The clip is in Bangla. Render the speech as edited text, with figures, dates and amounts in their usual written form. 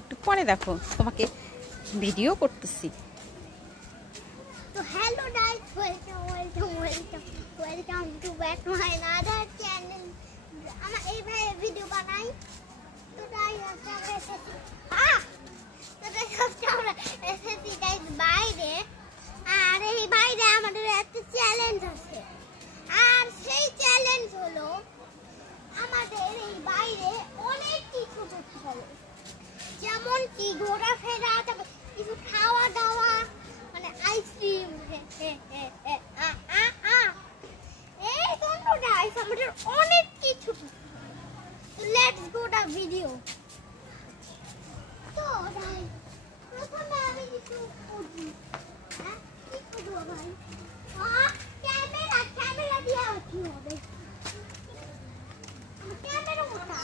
একটু পরে দেখো, তোমাকে ভিডিও করতেছি। তো hello guys, welcome to back my other channel. আমরা এই ভাই ভিডিও বানাই। তো গাইস আমরা এসেছি গাইস বাইরে। আর এই বাইরে আমাদের একটা চ্যালেঞ্জ আছে। আর সেই চ্যালেঞ্জ হলো আমাদের এই বাইরে অনেক কিছু করতে হবে, যেমন কি ঘোরাফেরা, কিছু খাওয়া দাওয়া, মানে আইসক্রিম। এই তো গাইস আমাদের অনেক কিছু। Let's go the video. তো গাইস প্রথমে আমি কিছু করব। হ্যাঁ, কি করব ভাই? ক্যামেরা দিয়ে কি হবে? ক্যামেরা ওটা